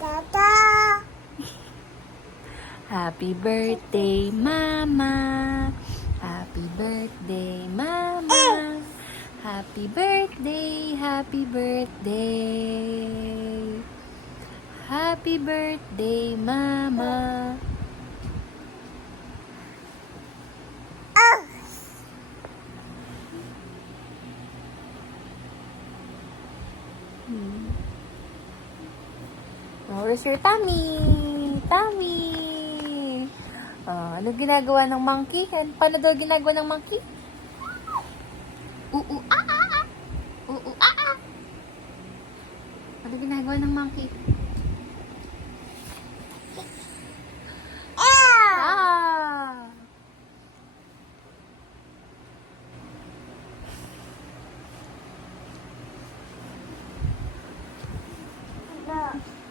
Tata. Happy birthday, Mama. Happy birthday, Mama. Happy birthday, happy birthday. Happy birthday, Mama. Oh, where's your tummy? Tummy. Oh, ano ginagawa ng monkey? Paano daw ginagawa ng monkey? Ah, ah, ah. Ah, ah. Ano ginagawa ng monkey? Ah! No.